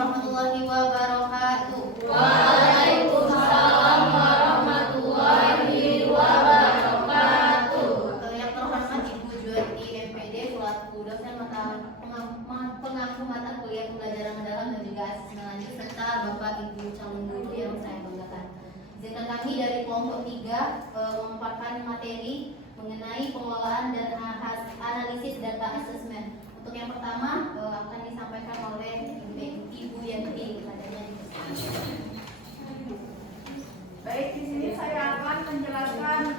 warahmatullahi wabarakatuh. Waalaikumsalam warahmatullahi wabarakatuh. Yang terhormat Ibu Juwati MPD selaku dosen pengampu mata kuliah pembelajaran mendalam dan juga asesmen lanjut, serta Bapak Ibu calon guru yang saya banggakan. Izinkan kami dari kelompok 3 memaparkan materi mengenai pengelolaan dan analisis data asesmen. Untuk yang pertama akan disampaikan oleh Ibu Yanti. Baik, di sini saya akan menjelaskan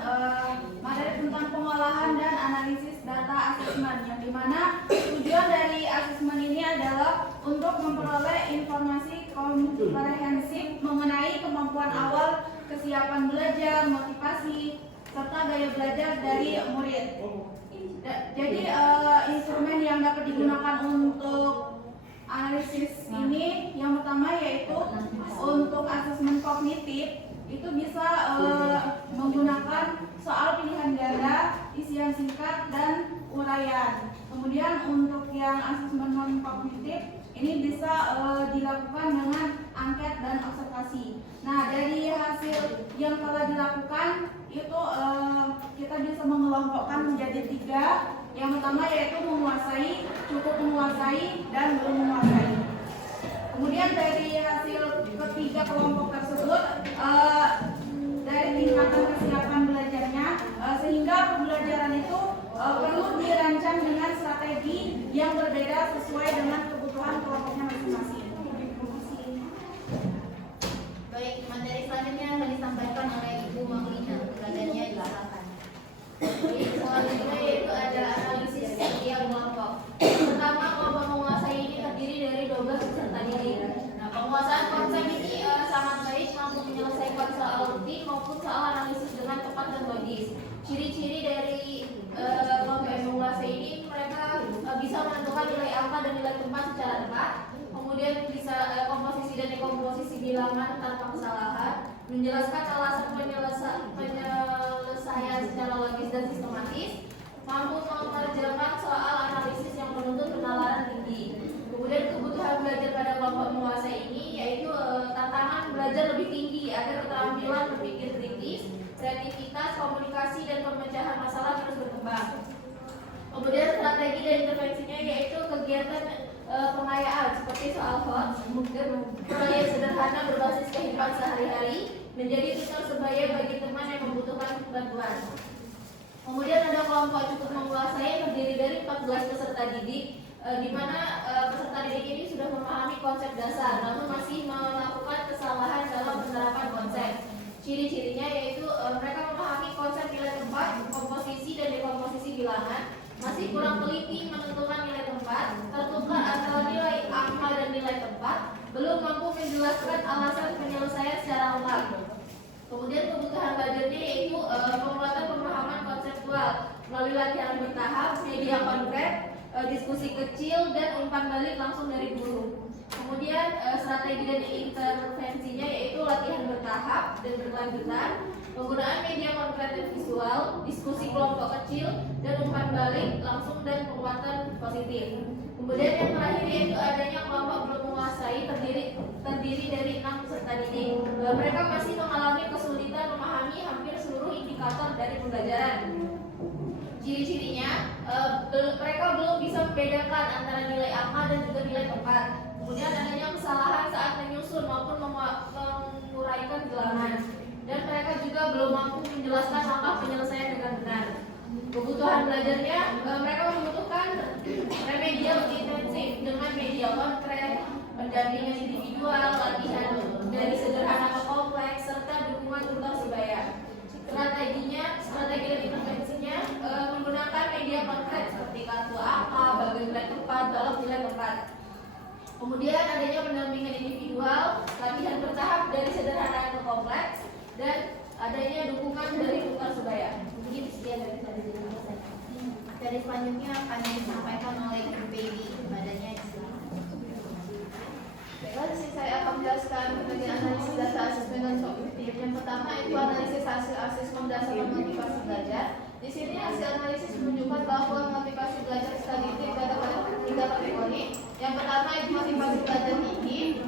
materi tentang pengolahan dan analisis data asesmen, yang dimana tujuan dari asesmen ini adalah untuk memperoleh informasi komprehensif mengenai kemampuan awal, kesiapan belajar, motivasi, serta gaya belajar dari murid. Jadi instrumen yang dapat digunakan untuk analisis ini yang pertama yaitu untuk asesmen kognitif itu bisa menggunakan soal pilihan ganda, isian singkat, dan uraian. Kemudian untuk yang asesmen non kognitif ini bisa dilakukan dengan angket dan observasi. Nah, dari hasil yang telah dilakukan itu kita bisa mengelompokkan menjadi 3. Yang pertama yaitu menguasai, cukup menguasai, dan belum menguasai. Kemudian dari hasil ketiga kelompok tersebut dari tingkatan kesiapan belajarnya sehingga pembelajaran itu perlu dirancang dengan strategi yang berbeda sesuai dengan kebutuhan kelompoknya masing-masing. Baik, materi selanjutnya akan disampaikan oleh Ibu Maulina. Keadaannya silakan. Selanjutnya yaitu ada analisis setiap kelompok. Pertama, kelompok menguasai ini terdiri dari 12 peserta didik. Nah, penguasaan konsep ini sangat baik, mampu menyelesaikan soal rutin maupun soal analisis dengan tepat dan logis. Ciri-ciri dari kelompok yang menguasai ini, mereka bisa menentukan nilai angka dan nilai tempat secara tepat. Kemudian bisa komposisi dan dekomposisi bilangan tanpa kesalahan, menjelaskan alasan penyelesaian secara logis dan sistematis, mampu mengerjakan soal analisis yang menuntut penalaran tinggi. Kemudian kebutuhan belajar pada kelompok menguasai ini yaitu tantangan belajar lebih tinggi agar keterampilan berpikir kritis, kreativitas, komunikasi, dan pemecahan masalah terus berkembang. Kemudian strategi dan intervensinya yaitu kegiatan pengayaan seperti soal hot, proyek sederhana berbasis kehidupan sehari-hari, menjadi tutor sebaya bagi teman yang membutuhkan bantuan. Kemudian ada kelompok cukup menguasai terdiri dari 14 peserta didik, di mana peserta didik ini sudah memahami konsep dasar, namun masih melakukan kesalahan dalam penerapan konsep. Ciri-cirinya yaitu mereka memahami konsep nilai tempat, komposisi dan dekomposisi bilangan, masih kurang teliti menentukan nilai tempat, tertukar antara nilai angka dan nilai tempat, belum mampu menjelaskan alasan penyelesaian secara lengkap. Kemudian kebutuhan belajarnya yaitu penguatan pemahaman konseptual melalui latihan bertahap, media konkret, diskusi kecil, dan umpan balik langsung dari guru. Kemudian strategi dan intervensinya yaitu latihan bertahap dan berkelanjutan, penggunaan media konkret dan visual, diskusi kelompok kecil, dan umpan balik langsung dan penguatan positif. Kemudian yang terakhir yaitu adanya kelompok belum menguasai terdiri dari 6 peserta didik. Mereka masih mengalami kesulitan memahami hampir seluruh indikator dari pembelajaran. Ciri-cirinya mereka belum bisa membedakan antara nilai angka dan juga nilai tempat. Kemudian adanya kesalahan saat menyusun maupun menguraikan bilangan. Dan mereka juga belum mampu menjelaskan langkah penyelesaian dengan benar. Kebutuhan belajarnya, mereka membutuhkan remedial intensif dengan media konkret, pendampingan individual, latihan dari sederhana ke kompleks, serta dukungan tutor sebaya. Strategi dan intervensinya menggunakan media konkret seperti kartu angka, bagi nilai tempat, balok nilai tempat. Kemudian adanya pendampingan individual, latihan bertahap dari sederhana ke kompleks, dan adanya dukungan dari tutor sebaya. Mungkin sekian dari saya. Dari selanjutnya akan disampaikan oleh Ibu Baby. Badannya baiklah, saya akan menjelaskan bagian analisis data asesmen dan kognitif. Yang pertama itu analisis hasil asesmen berdasarkan motivasi belajar. Di sini hasil analisis menunjukkan bahwa motivasi belajar kognitif ada 3 kategori. Yang pertama itu motivasi belajar tinggi,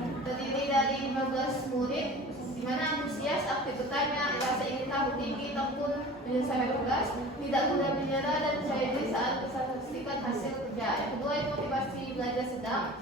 menyelesaikan tugas, tidak mudah menyerah dan percaya diri saat menyaksikan hasil kerja. Yang kedua itu motivasi belajar sedang.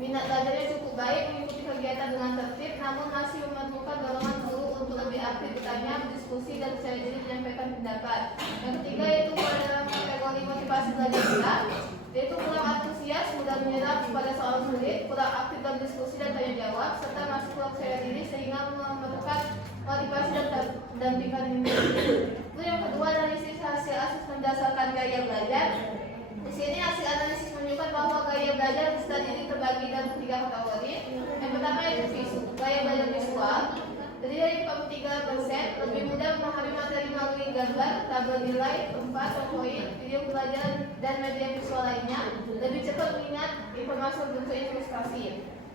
Minat belajarnya cukup baik, mengikuti kegiatan dengan tertib, namun masih memerlukan dorongan guru untuk lebih aktif bertanya, berdiskusi, dan percaya diri menyampaikan pendapat. Yang ketiga itu dalam kategori motivasi belajar sedang, yaitu kurang antusias, mudah menyerah pada soal sulit, kurang aktif dalam diskusi dan tanya jawab, serta masih kurang percaya diri sehingga memerlukan motivasi dan pendampingan individu. Itu yang kedua, analisis hasil asesmen berdasarkan gaya belajar. Di sini hasil analisis menunjukkan bahwa gaya belajar peserta didik terbagi dalam 3 kategori. Yang pertama yaitu gaya belajar visual. Jadi dari 43% lebih mudah memahami materi melalui gambar, tabel nilai, tempat, poin, video pelajaran dan media visual lainnya. Lebih cepat mengingat informasi berbentuk ilustrasi.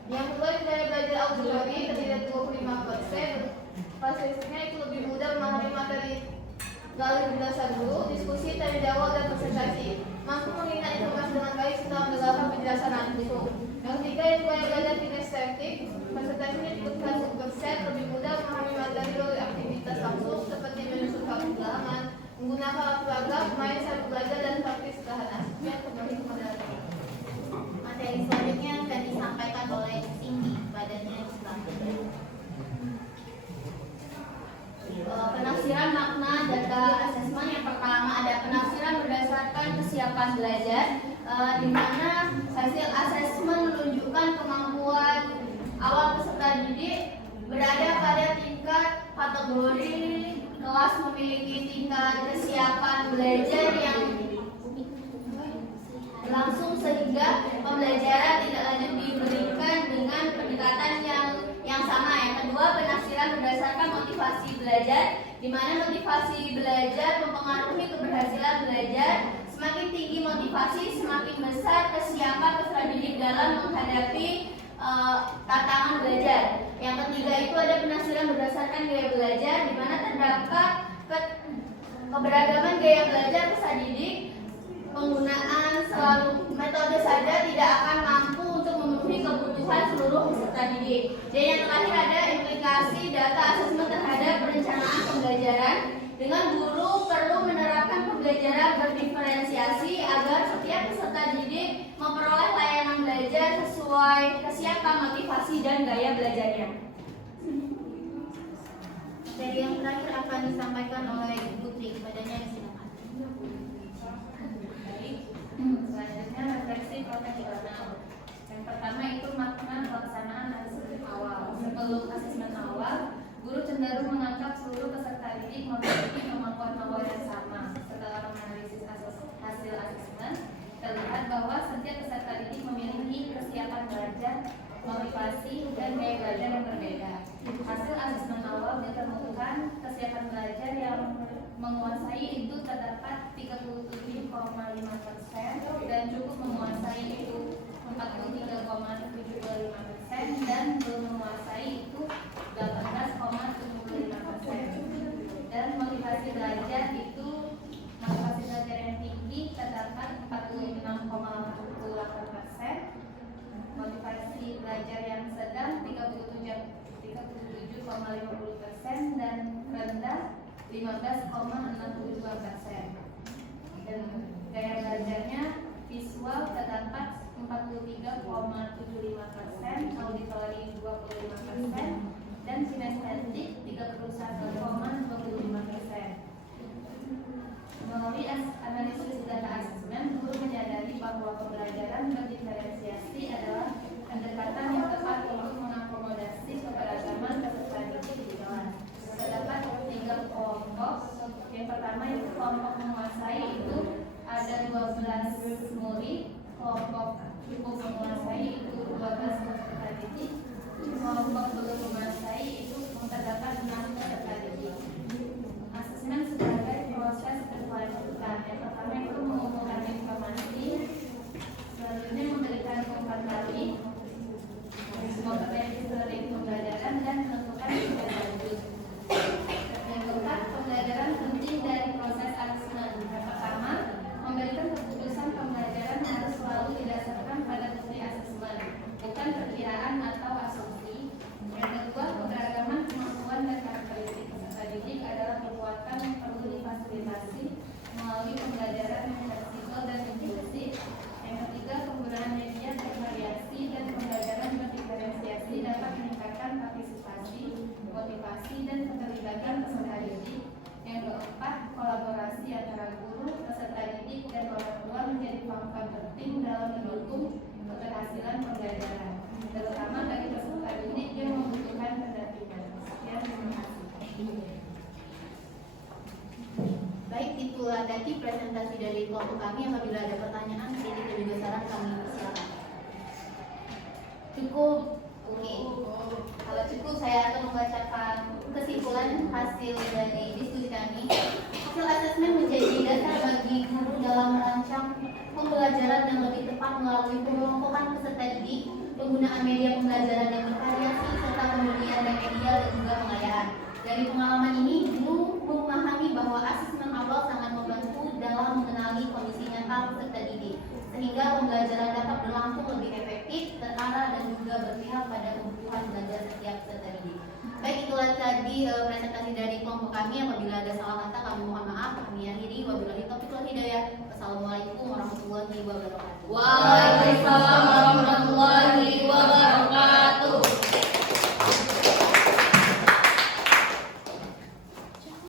Yang kedua gaya belajar auditori terdiri dari 25%. Prosesnya itu lebih mudah memahami materi melalui penjelasan guru, diskusi, tanya jawab dan presentasi. Mampu mengingat informasi dengan baik setelah mendengarkan penjelasan langsung. Yang ketiga itu gaya belajar kinestetik. Presentasinya dibutuhkan 10%, lebih mudah memahami materi melalui aktivitas langsung seperti menyusun kartu undangan, menggunakan alat peraga, main saling belajar dan praktis sederhana. Sekian kembali kepada Materi selanjutnya akan disampaikan oleh Cindy badannya Islam. Penafsiran makna data asesmen. Yang pertama ada penafsiran berdasarkan kesiapan belajar, di mana hasil asesmen menunjukkan kemampuan awal peserta didik berada pada tingkat kategori kelas memiliki tingkat kesiapan belajar yang langsung sehingga pembelajaran tidak lanjut diberikan dengan pendekatan yang sama. Yang kedua, penafsiran berdasarkan motivasi belajar, di mana motivasi belajar mempengaruhi keberhasilan belajar. Semakin tinggi motivasi, semakin besar kesiapan peserta didik dalam menghadapi tantangan belajar. Yang ketiga itu ada penafsiran berdasarkan gaya belajar, di mana terdapat keberagaman gaya belajar peserta didik. Penggunaan selalu metode saja tidak akan mampu untuk memenuhi kebutuhan seluruh peserta didik. Dan yang terakhir ada implikasi data asesmen terhadap perencanaan pembelajaran, dengan guru perlu menerapkan pembelajaran berdiferensiasi agar setiap peserta didik memperoleh layanan belajar sesuai kesiapan, motivasi, dan gaya belajarnya. Dari yang terakhir akan disampaikan oleh Putri, badannya disilakan. Selanjutnya refleksi profesional. Yang pertama itu makna pelaksanaan asesmen awal. Sebelum asesmen awal, guru cenderung menganggap seluruh peserta didik memiliki kemampuan awal yang sama. Setelah menganalisis hasil asesmen, terlihat bahwa setiap peserta didik memiliki kesiapan belajar, motivasi, dan gaya belajar yang berbeda. Hasil asesmen awal ditemukan kesiapan belajar yang menguasai itu terdapat 37,5% dan cukup menguasai itu 43,75% dan belum menguasai itu 18,75%. Dan motivasi belajar itu motivasi belajar yang tinggi terdapat 46,88%, motivasi belajar yang sedang 37,50% dan rendah 15,62%. Dan gaya belajarnya visual terdapat 43,75%, auditori 25%, dan kinestetik 31,25%. Melalui analisis data asesmen, guru menyadari bahwa pembelajaran berdiferensiasi adalah pendekatan yang tepat untuk mengakomodasi keberagaman peserta didik di kelas. Terdapat 3 kelompok. Yang pertama itu kelompok menguasai, itu ada 12 murid. Kelompok cukup menguasai itu 12 peserta didik. Kelompok belum menguasai itu terdapat 6 peserta didik. menanggapi presentasi dari kelompok kami. Apabila ada pertanyaan, kritik dan juga saran kami silakan. Cukup? Oke. Kalau cukup, saya akan membacakan kesimpulan hasil dari diskusi kami. Hasil asesmen menjadi dasar bagi guru dalam merancang pembelajaran yang lebih tepat melalui pengelompokan peserta didik, penggunaan media pembelajaran yang bervariasi, serta pemberian remedial dan juga pengayaan. Dari pengalaman ini, guru memahami bahwa asesmen awal sangat membantu dalam mengenali kondisi nyata peserta didik, sehingga pembelajaran dapat berlangsung lebih efektif, terarah, dan juga berpihak pada kebutuhan belajar setiap peserta didik. Baik, itulah tadi presentasi dari kelompok kami. Apabila ada salah kata, kami mohon maaf. Kami akhiri. Wabillahi taufiq wal hidayah. Wassalamualaikum warahmatullahi wabarakatuh. Waalaikumsalam